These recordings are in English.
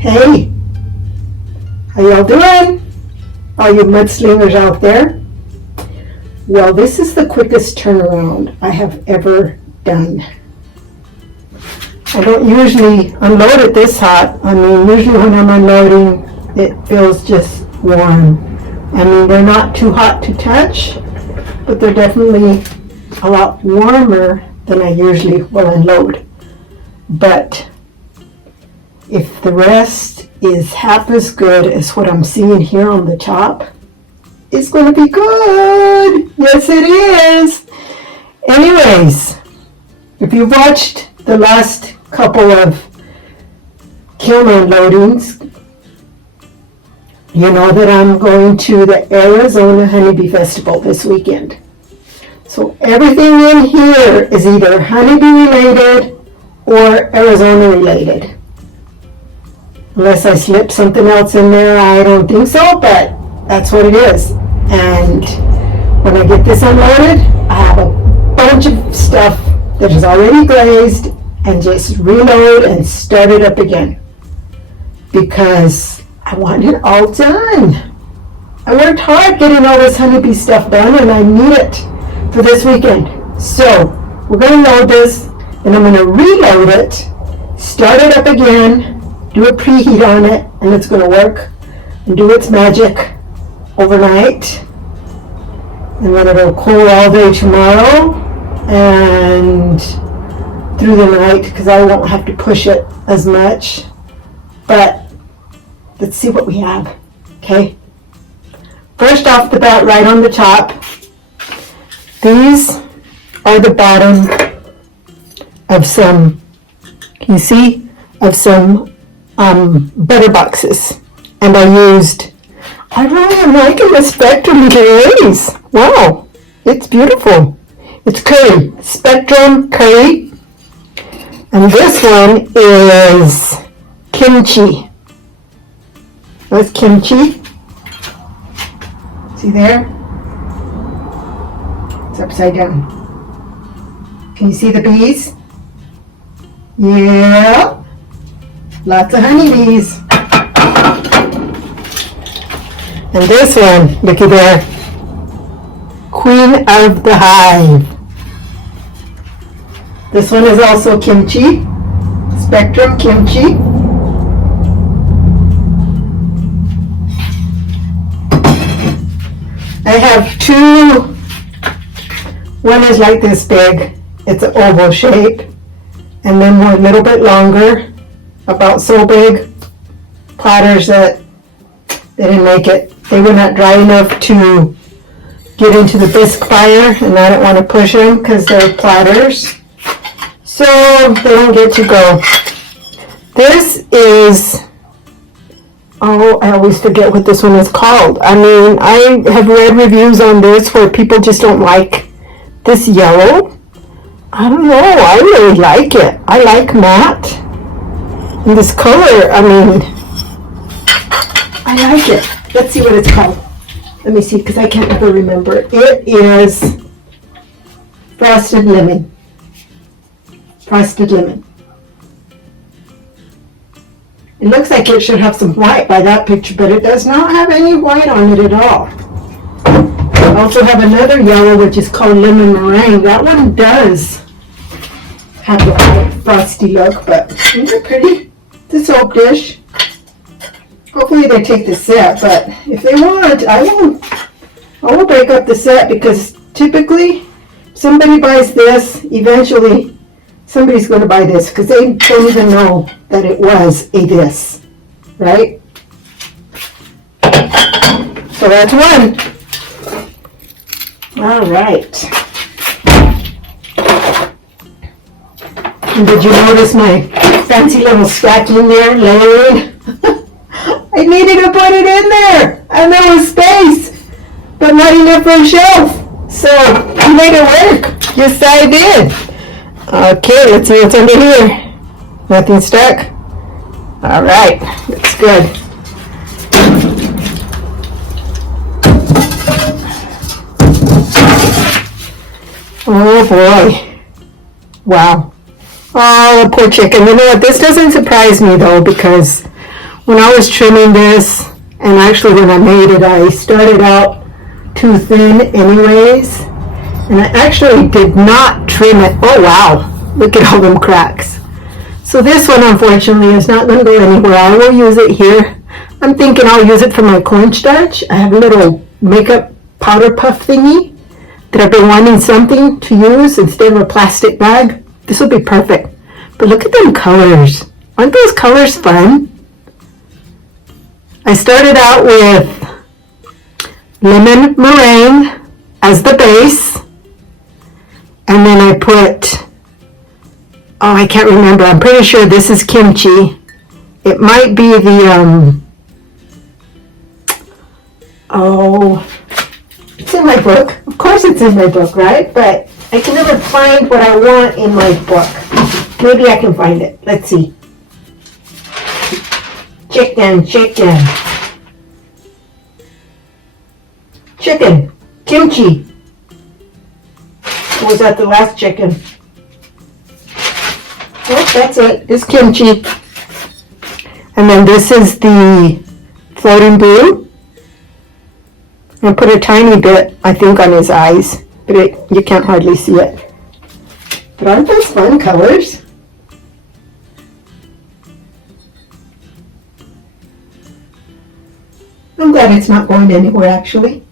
Hey, how y'all doing? All you mudslingers out there? Well, this is the quickest turnaround I have ever done. I don't usually unload it this hot. I mean, usually when I'm unloading, it feels just warm. I mean, they're not too hot to touch, but they're definitely a lot warmer than I usually will unload. But if the rest is half as good as what I'm seeing here on the top, it's going to be good. Yes, it is. Anyways, if you've watched the last couple of kiln unloadings, you know that I'm going to the Arizona Honeybee Festival this weekend. So everything in here is either honeybee related or Arizona related. Unless I slip something else in there, I don't think so, but that's what it is. And when I get this unloaded, I have a bunch of stuff that is already glazed and just reload and start it up again. Because I want it all done. I worked hard getting all this honeybee stuff done and I need it for this weekend. So we're going to load this and I'm going to reload it, start it up again, do a preheat on it, and it's going to work and do its magic overnight. And then it'll cool all day tomorrow and through the night because I won't have to push it as much. But let's see what we have, okay? First off the bat, right on the top, these are the bottom of some, can you see, of some butter boxes. And I really am liking the Spectrum glaze. Wow, it's beautiful. It's curry, Spectrum curry. And this one is kimchi. That's kimchi. See there? It's upside down. Can you see the bees? Yeah. Lots of honeybees. And this one, looky there. Queen of the hive. This one is also kimchi. Spectrum kimchi. I have two. One is like this big. It's an oval shape. And then one a little bit longer, about so big. Platters that they didn't make it. They were not dry enough to get into the bisque fire, and I don't want to push them because they're platters. So they don't get to go. This is, oh, I always forget what this one is called. I mean, I have read reviews on this where people just don't like this yellow. I don't know, I really like it. I like matte. And this color, I mean, I like it. Let's see what it's called. Let me see, because I can't ever remember. It is Frosted Lemon. Frosted Lemon. It looks like it should have some white by that picture, but it does not have any white on it at all. I also have another yellow, which is called Lemon Meringue. That one does have the white frosty look, but isn't it pretty? The soap dish. Hopefully they take the set, but if they want, I will break up the set because typically somebody buys this, eventually somebody's going to buy this because they don't even know that it was a this, right? So that's one. All right. And did you notice my fancy little stacking there, layering? I needed to put it in there, and there was space, but not enough for a shelf. So I made it work. Yes, I did. Okay, let's see what's under here. Nothing stuck. All right, looks good. Oh boy. Wow. Oh, poor chicken. You know what? This doesn't surprise me though, because when I was trimming this, and actually when I made it, I started out too thin anyways, and I actually did not trim it. Oh wow, look at all them cracks. So this one unfortunately is not going to go anywhere. I will use it here. I'm thinking I'll use it for my cornstarch. I have a little makeup powder puff thingy that I've been wanting something to use instead of a plastic bag. This will be perfect. But look at them colors. Aren't those colors fun? I started out with lemon meringue as the base, and then I put, oh, I can't remember. I'm pretty sure this is kimchi. It might be the, it's in my book. Of course it's in my book, right? But I can never find what I want in my book. Maybe I can find it. Let's see. Chicken. Kimchi. Or was that the last chicken? Oh, that's it. It's kimchi. And then this is the floating blue. I put a tiny bit, I think, on his eyes, but you can't hardly see it. But aren't those fun colors? I'm glad it's not going anywhere, actually.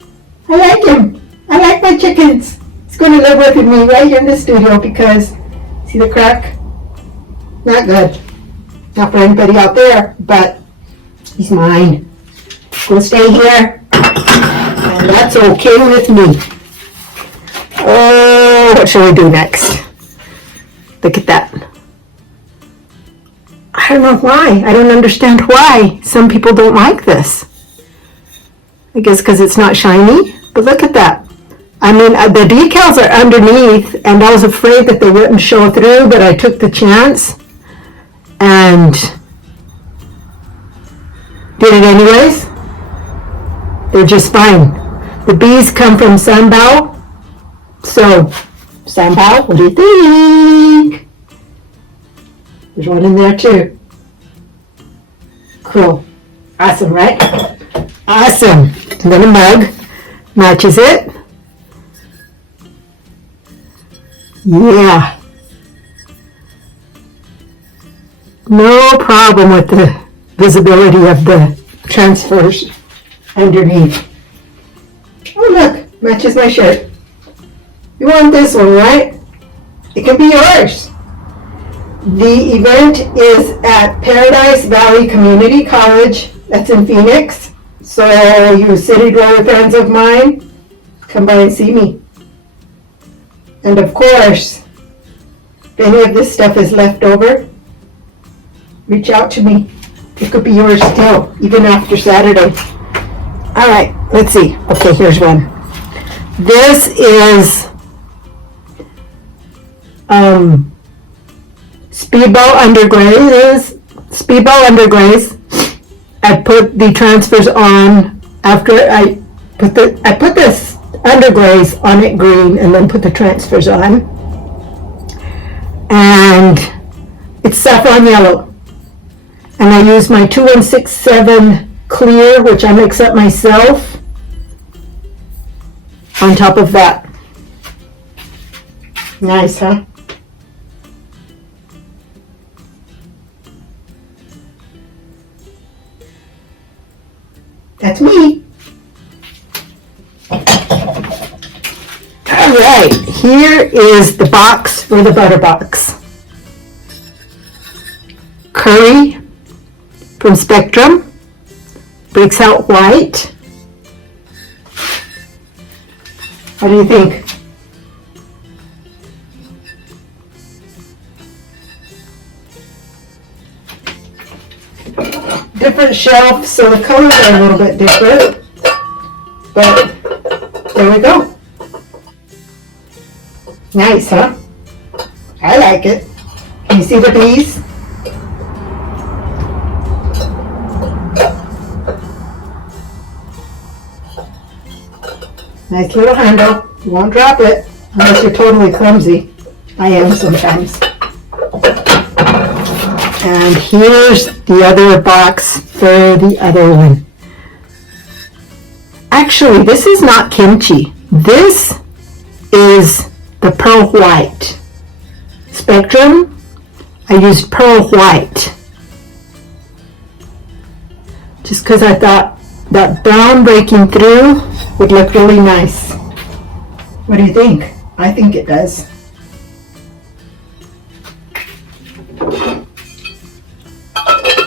I like him. I like my chickens. He's going to live with me right here in the studio because, see the crack? Not good. Not for anybody out there, but he's mine. He'll stay here, and that's okay with me. Oh, what shall we do next? Look at that. I don't know why. I don't understand why some people don't like this. I guess because it's not shiny, but look at that. I mean, the decals are underneath, and I was afraid that they wouldn't show through, but I took the chance and did it anyways. They're just fine. The bees come from Sunbow, so Sunbow, what do you think? There's one in there too. Cool. Awesome, right? Awesome. And then a mug matches it. Yeah. No problem with the visibility of the transfers underneath. Oh look, matches my shirt. You want this one, right? It can be yours. The event is at Paradise Valley Community College. That's in Phoenix. So you city dweller fans of mine, come by and see me. And of course, if any of this stuff is left over, reach out to me. It could be yours still, even after Saturday. All right, let's see. Okay, here's one. This is Speedball Underglaze. I put the transfers on after I put this underglaze on it green and then put the transfers on. And it's saffron yellow. And I use my 2167 clear, which I mix up myself, on top of that. Nice, huh? That's me. All right, here is the box for the butter box. Curry from Spectrum, breaks out white. What do you think? Different shelf, so the colors are a little bit different, but there we go. Nice, huh? I like it. Can you see the bees? Nice little handle. You won't drop it unless you're totally clumsy. I am sometimes. And here's the other box for the other one. Actually, this is not kimchi. This is the pearl white. Spectrum, I used pearl white. Just because I thought that brown breaking through would look really nice. What do you think? I think it does.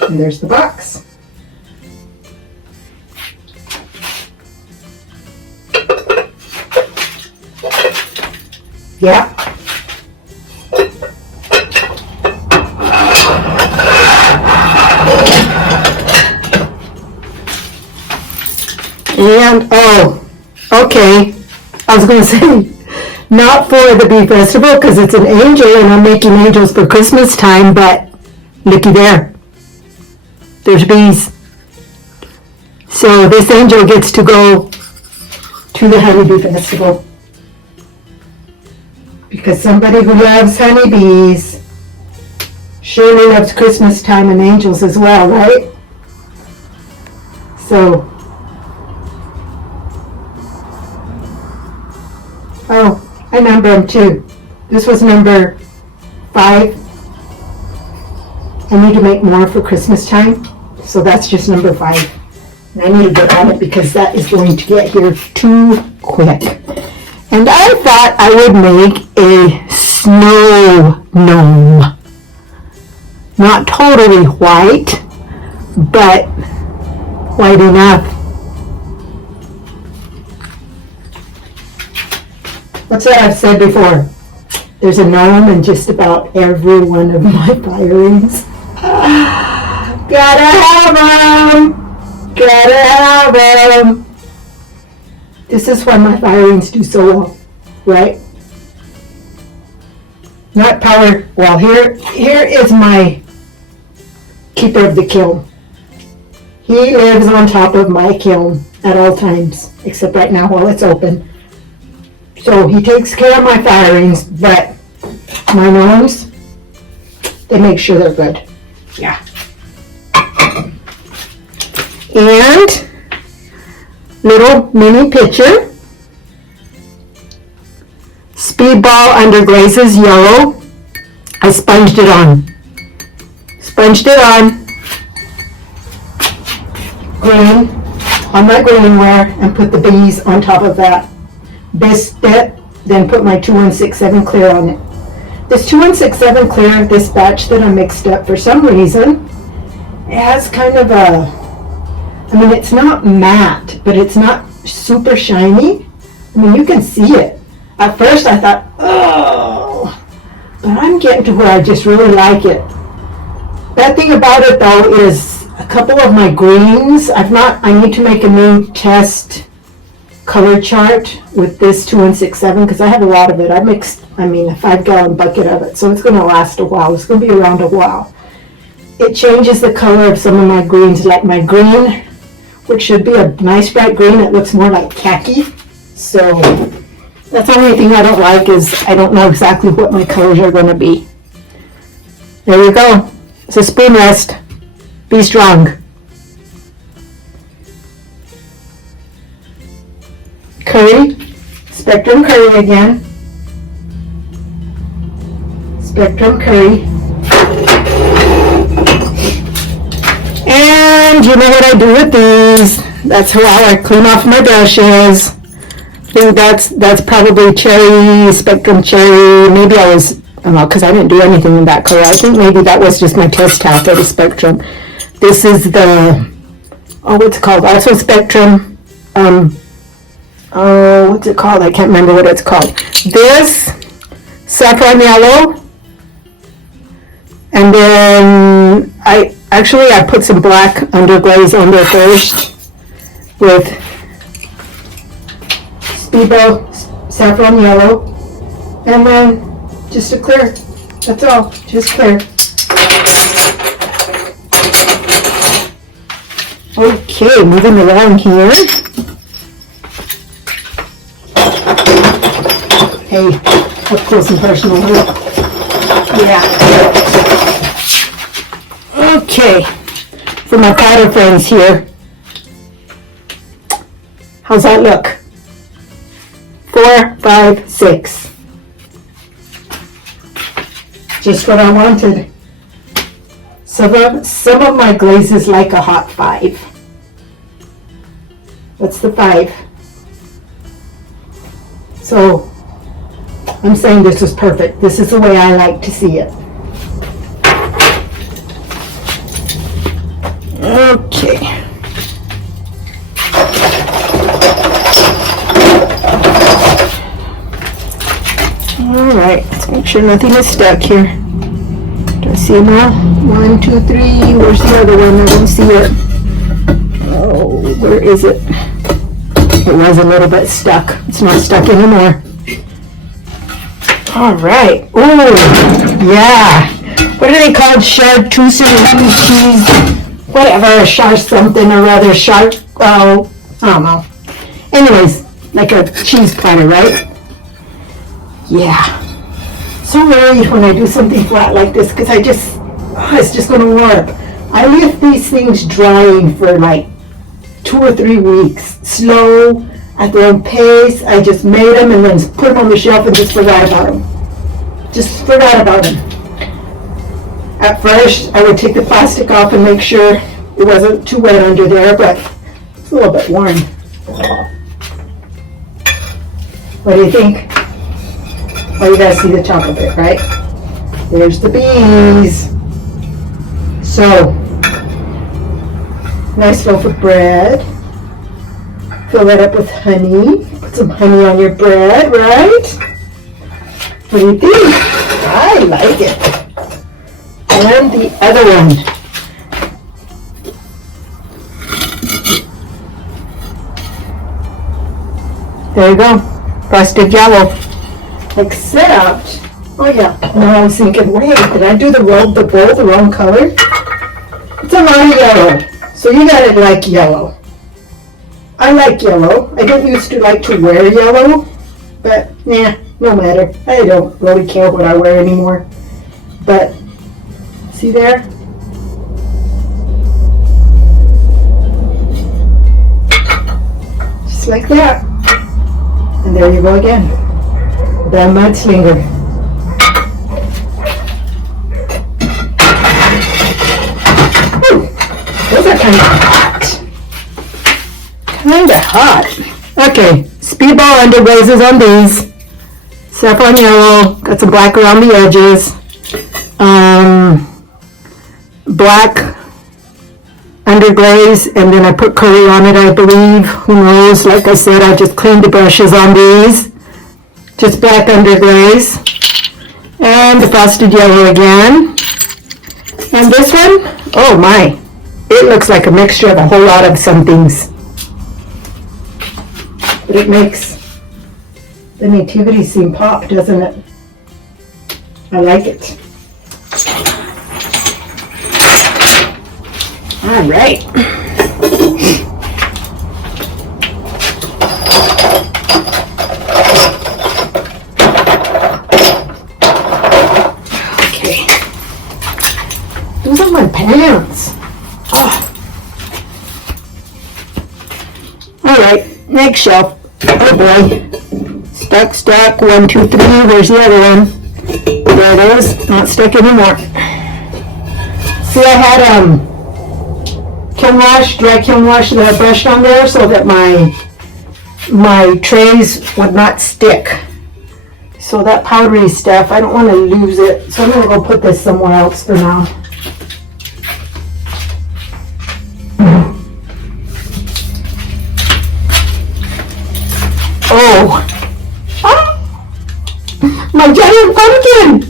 And there's the box. Yeah. And, oh, okay. I was going to say, not for the bee festival because it's an angel and I'm making angels for Christmas time, but looky there. There's bees. So this angel gets to go to the honeybee festival. Because somebody who loves honeybees surely loves Christmas time and angels as well, right? So, oh, I number them too. This was number 5. I need to make more for Christmas time, so that's just number 5. And I need to get on it because that is going to get here too quick. And I thought I would make a snow gnome. Not totally white, but white enough. What's that I've said before? There's a gnome in just about every one of my firings. Gotta have them! Gotta have them! This is why my firings do so well, right? Not power. Well, here is my keeper of the kiln. He lives on top of my kiln at all times, except right now while it's open. So he takes care of my firings, but my gnomes, they make sure they're good. Yeah. And little mini pitcher. Speedball underglazes yellow. I sponged it on. Sponged it on. Green on my greenware and put the bees on top of that. This step, then put my 2167 clear on it. This 2167 clear, this batch that I mixed up for some reason, it has kind of a, I mean, it's not matte, but it's not super shiny. I mean, you can see it. At first I thought, oh, but I'm getting to where I just really like it. Bad thing about it though is a couple of my greens, I need to make a new test color chart with this 2167 because I have a lot of it. I mixed, a 5-gallon bucket of it, so it's going to last a while. It's going to be around a while. It changes the color of some of my greens, like my green, which should be a nice bright green. It looks more like khaki. So that's the only thing I don't like is I don't know exactly what my colors are going to be. There you go. It's a spoon rest. Be strong. Curry. Spectrum curry again. Spectrum curry. And you know what I do with these. That's how I clean off my brushes. I think that's probably cherry, spectrum cherry. Maybe I was, because I didn't do anything in that color. I think maybe that was just my test towel for the spectrum. This is the, what's it called? Also spectrum, what's it called? I can't remember what it's called. This, saffron yellow. And then I put some black underglaze on there first with Speedball saffron yellow, and then just a clear. That's all, just clear. Okay, moving along here. Hey, up close and personal. Yeah. Okay, for my powder friends here. How's that look? 4, 5, 6. Just what I wanted. Some of my glazes like a hot 5. What's the 5? So, I'm saying this is perfect. This is the way I like to see it. Okay. Alright, let's make sure nothing is stuck here. Do I see them all? 1, 2, 3. Where's the other one? I don't see it. Oh, where is it? It was a little bit stuck. It's not stuck anymore. Alright. Oh, yeah. What are they called? Chartreuse, cheese, whatever. Char something or other. I don't know. Anyways, like a cheese platter, right? Yeah. So worried when I do something flat like this because it's just going to warp. I leave these things drying for like 2 or 3 weeks. Slow, at their own pace. I just made them and then put them on the shelf and just forgot about them. Just forgot about them. At first, I would take the plastic off and make sure it wasn't too wet under there, but it's a little bit worn. What do you think? Oh, you guys see the top of it, right? There's the bees. So, nice loaf of bread. Fill that up with honey. Put some honey on your bread, right? What do you think? I like it. And the other one. There you go. Frosted yellow. Except, oh yeah, now I was thinking, wait, did I do the bowl the wrong color? It's a lot of yellow. So you gotta like yellow. I like yellow. I don't used to like to wear yellow, but yeah, no matter. I don't really care what I wear anymore. But, see there? Just like that. And there you go again. The mudslinger. Whew, those are kind of hot. Kind of hot. Okay, speedball underglazes on these. Saffron yellow. Got some black around the edges. Black underglaze, and then I put curry on it, I believe. Who knows? Like I said, I just cleaned the brushes on these. Just black underglaze. And the frosted yellow again. And this one, oh my, it looks like a mixture of a whole lot of some things. But it makes the nativity scene pop, doesn't it? I like it. All right. Okay. Those are my pants. Oh. All right, next shelf. Oh boy. Stuck. 1, 2, 3. Where's the other one? There it is. Not stuck anymore. See, I had dry kiln wash that I brushed on there so that my trays would not stick. So that powdery stuff, I don't want to lose it. So I'm going to go put this somewhere else for now. Oh! My giant pumpkin!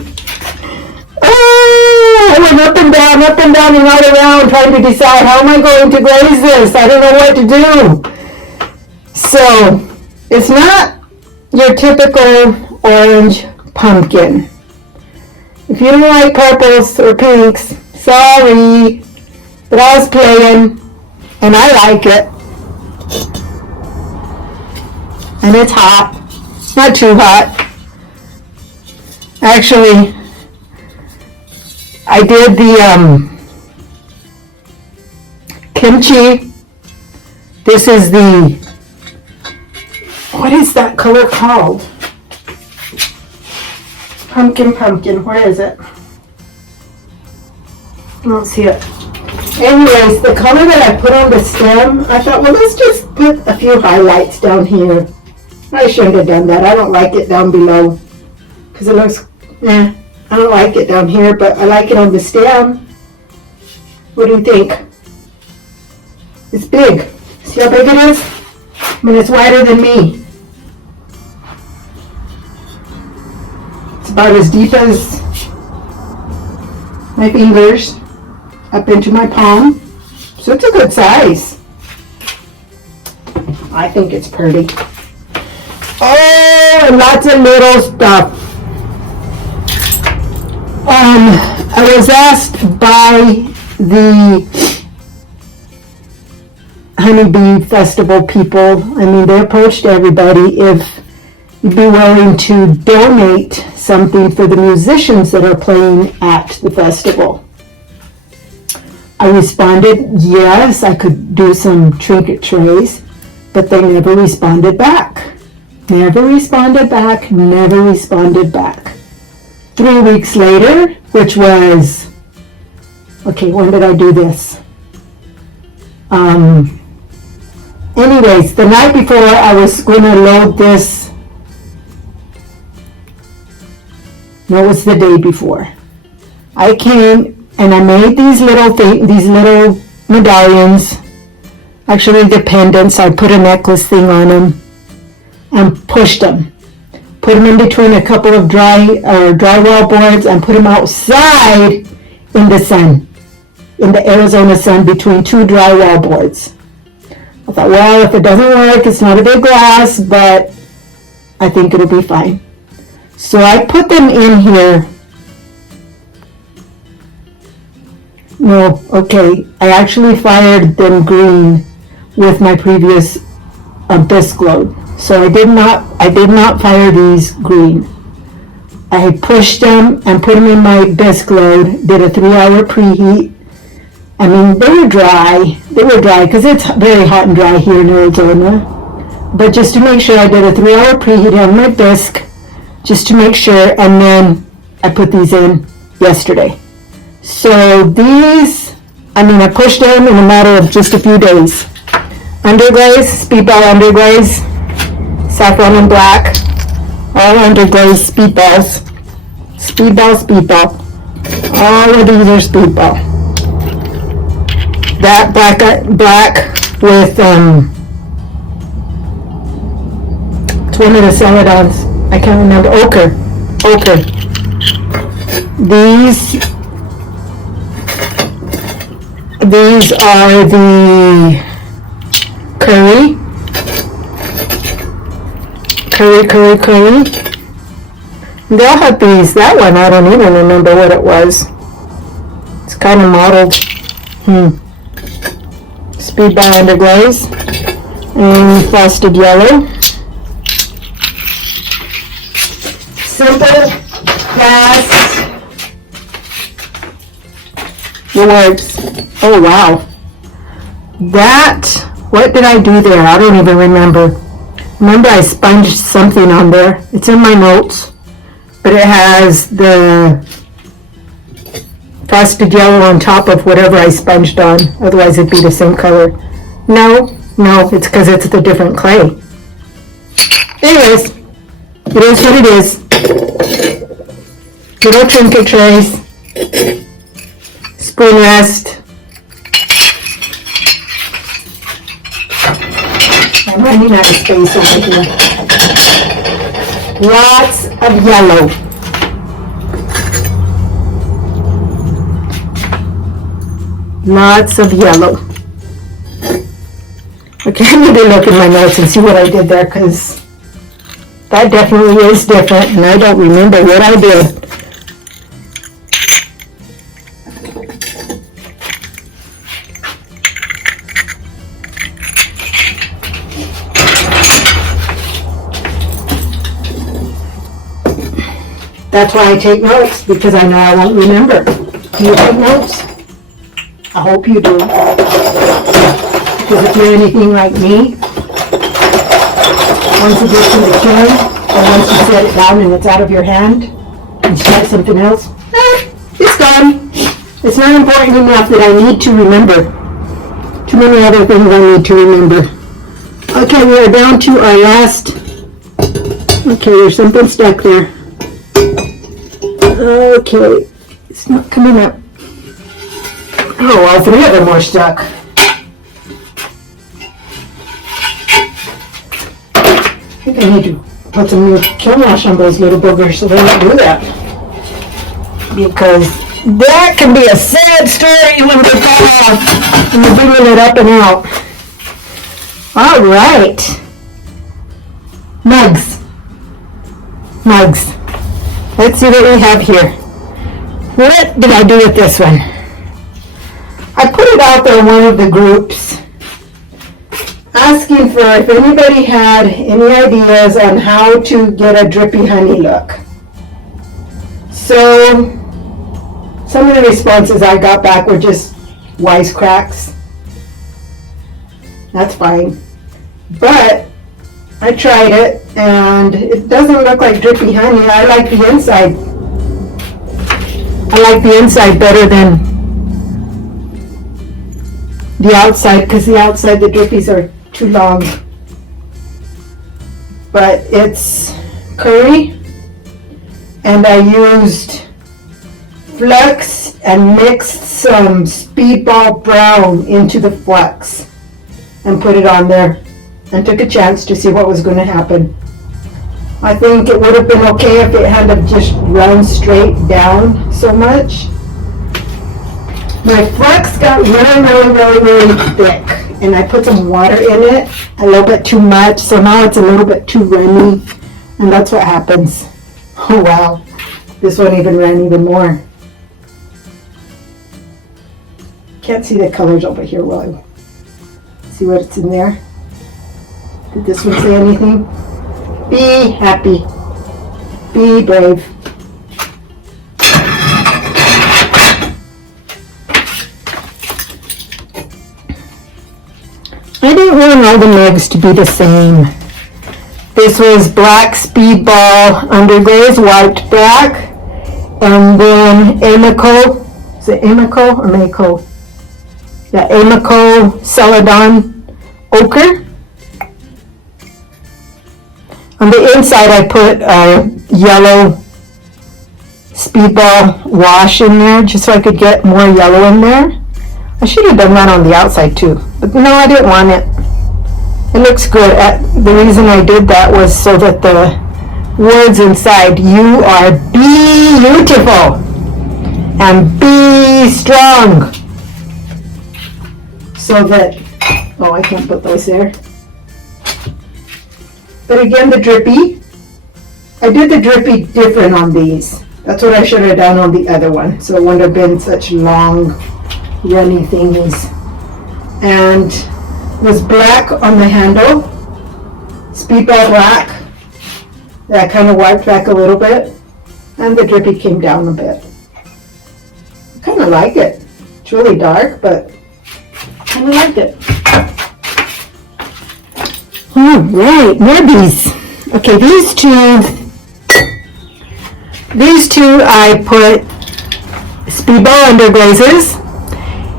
I went up and down and right around trying to decide how am I going to glaze this. I don't know what to do. So, it's not your typical orange pumpkin. If you don't like purples or pinks, sorry. But I was playing, and I like it. And it's hot. Not too hot. Actually, I did kimchi. This is the, what is that color called? Pumpkin, where is it? I don't see it. Anyways, the color that I put on the stem, I thought, well, let's just put a few highlights down here. I shouldn't have done that. I don't like it down below because it looks, I don't like it down here, but I like it on the stem. What do you think? It's big. See how big it is? I mean, it's wider than me. It's about as deep as my fingers up into my palm. So it's a good size. I think it's pretty. Oh, and lots of little stuff. I was asked by the honeybee festival people, I mean, they approached everybody if you'd be willing to donate something for the musicians that are playing at the festival. I responded, yes, I could do some trinket trays, but they never responded back. Never responded back. 3 weeks later, which was, okay, when did I do this? Anyways, the night before I was going to load this, no, it was the day before. I came and I made these little medallions, actually the pendants. I put a necklace thing on them and pushed them. Put them in between a couple of drywall boards and put them outside in the sun, in the Arizona sun, between two drywall boards. I thought, well, if it doesn't work, it's not a big loss, but I think it'll be fine. So I put them in here. No, okay, I actually fired them green with my previous bisque load. So I did not fire these green. I pushed them and put them in my bisque load, did a 3-hour preheat. I mean, they were dry because it's very hot and dry here in Arizona. But just to make sure, I did a 3-hour preheat on my bisque, just to make sure, and then I put these in yesterday. So these, I mean, I pushed them in a matter of just a few days. Underglaze, speedball underglaze, saffron and black, all underglaze speedballs. Speedball. All of these are speedball. That black with, it's one of the celadons. I can't remember. Ochre. These are the curry. They all have these. That one, I don't even remember what it was. It's kind of mottled. Speedball underglaze and frosted yellow. Simple, fast. The words. Oh wow. That, what did I do there? I don't even remember. Remember I sponged something on there. It's in my notes. But it has the frosted yellow on top of whatever I sponged on. Otherwise it'd be the same color. No, it's because it's the different clay. Anyways, it is what it is. Little trinket trays. Spoon rest. I'm running out of space over here. Lots of yellow. Lots of yellow. Okay, I need to look in my notes and see what I did there, because that definitely is different, and I don't remember what I did. That's why I take notes, because I know I won't remember. Do you take notes? I hope you do. Because if you're anything like me, once it gets in the kiln, or once you set it down and it's out of your hand, and you try something else, it's done. It's not important enough that I need to remember. Too many other things I need to remember. Okay, we are down to our last. Okay, there's something stuck there. Okay, it's not coming up. Oh, all three of them are stuck. I think I need to put some new kiln wash on those little boogers so they don't do that. Because that can be a sad story when they fall off and you're bringing it up and out. All right. Mugs. Let's see what we have here. What did I do with this one? I put it out there in one of the groups asking for if anybody had any ideas on how to get a drippy honey look. So some of the responses I got back were just wisecracks. That's fine. But I tried it and it doesn't look like drippy honey. I like the inside. I like the inside better than the outside because the outside, the drippies are too long. But it's curry and I used flux and mixed some speedball brown into the flux and put it on there and took a chance to see what was going to happen. I think it would have been okay if it hadn't just run straight down so much. My flux got really thick and I put some water in it, a little bit too much, so now it's a little bit too runny and that's what happens. Oh wow, this one even ran even more. Can't see the colors over here. Will I see what's in there? Did this one say anything? Be happy. Be brave. I didn't want all the mugs to be the same. This was black speedball underglaze, wiped black, and then Amico. Is it Amico or Mako? Yeah, Amico Celadon Ochre. On the inside I put a yellow speedball wash in there just so I could get more yellow in there. I should have done that on the outside too, but no, I didn't want it. It looks good. The reason I did that was so that the words inside, you are beautiful and be strong. So that, oh, I can't put those there. But again, the drippy, I did the drippy different on these. That's what I should have done on the other one. So it wouldn't have been such long, runny thingies. And was black on the handle, speedball black. That kind of wiped back a little bit. And the drippy came down a bit. I kind of like it. It's really dark, but I kind of like it. All right, more bees. Okay, these two I put speedball underglazes.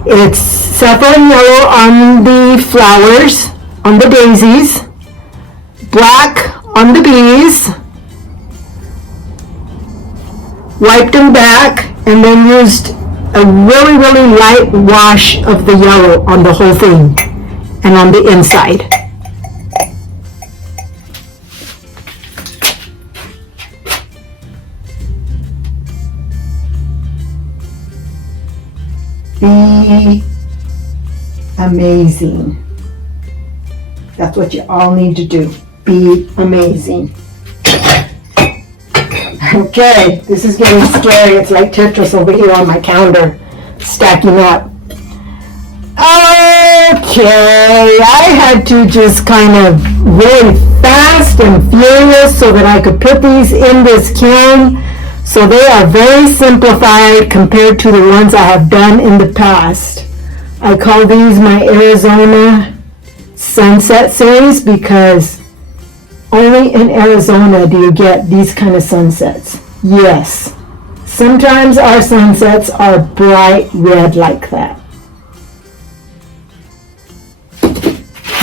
It's saffron yellow on the flowers, on the daisies, black on the bees, wiped them back, and then used a really light wash of the yellow on the whole thing and on the inside. Be amazing. That's what you all need to do. Be amazing. Okay, this is getting scary. It's like Tetris over here on my calendar, stacking up. Okay, I had to just kind of really fast and furious so that I could put these in this kiln. So they are very simplified compared to the ones I have done in the past. I call these my Arizona sunset series because only in Arizona do you get these kind of sunsets. Yes, sometimes our sunsets are bright red like that.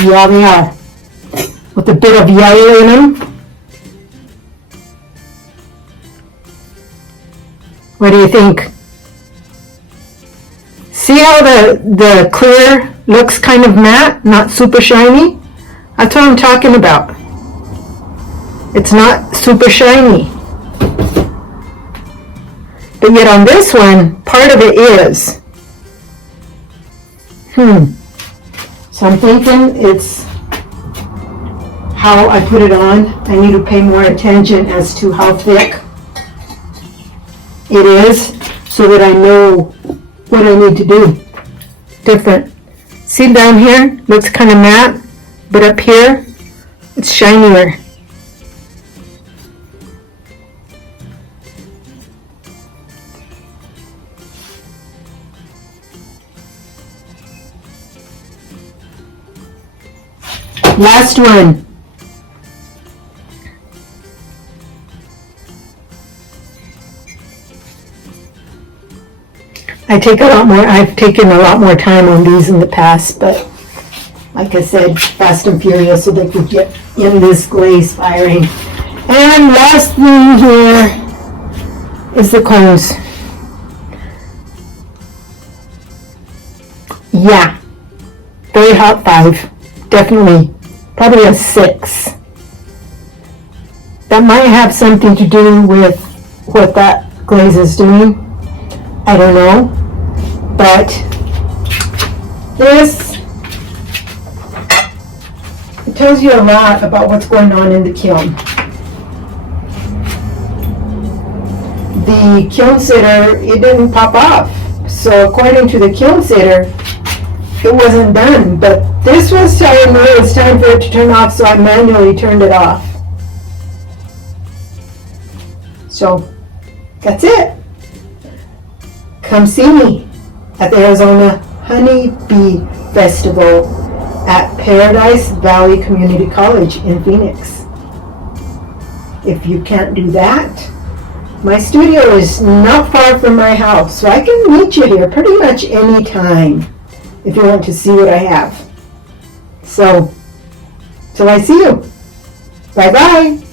Yeah, they are. With a bit of yellow in them. What do you think? See how the clear looks kind of matte, not super shiny? That's what I'm talking about. It's not super shiny. But yet on this one, part of it is. So I'm thinking it's how I put it on. I need to pay more attention as to how thick it is so that I know what I need to do different. See down here, looks kind of matte, but up here, it's shinier. Last one. I've taken a lot more time on these in the past, but like I said, fast and furious so they could get in this glaze firing. And last thing here is the cones. Yeah, very hot 5, definitely, probably a 6. That might have something to do with what that glaze is doing. I don't know, but this, it tells you a lot about what's going on in the kiln. The kiln sitter, it didn't pop off. So according to the kiln sitter, it wasn't done. But this was telling me it was time for it to turn off, so I manually turned it off. So that's it. Come see me at the Arizona Honeybee Festival at Paradise Valley Community College in Phoenix. If you can't do that, my studio is not far from my house, so I can meet you here pretty much any time if you want to see what I have. So, till I see you. Bye-bye.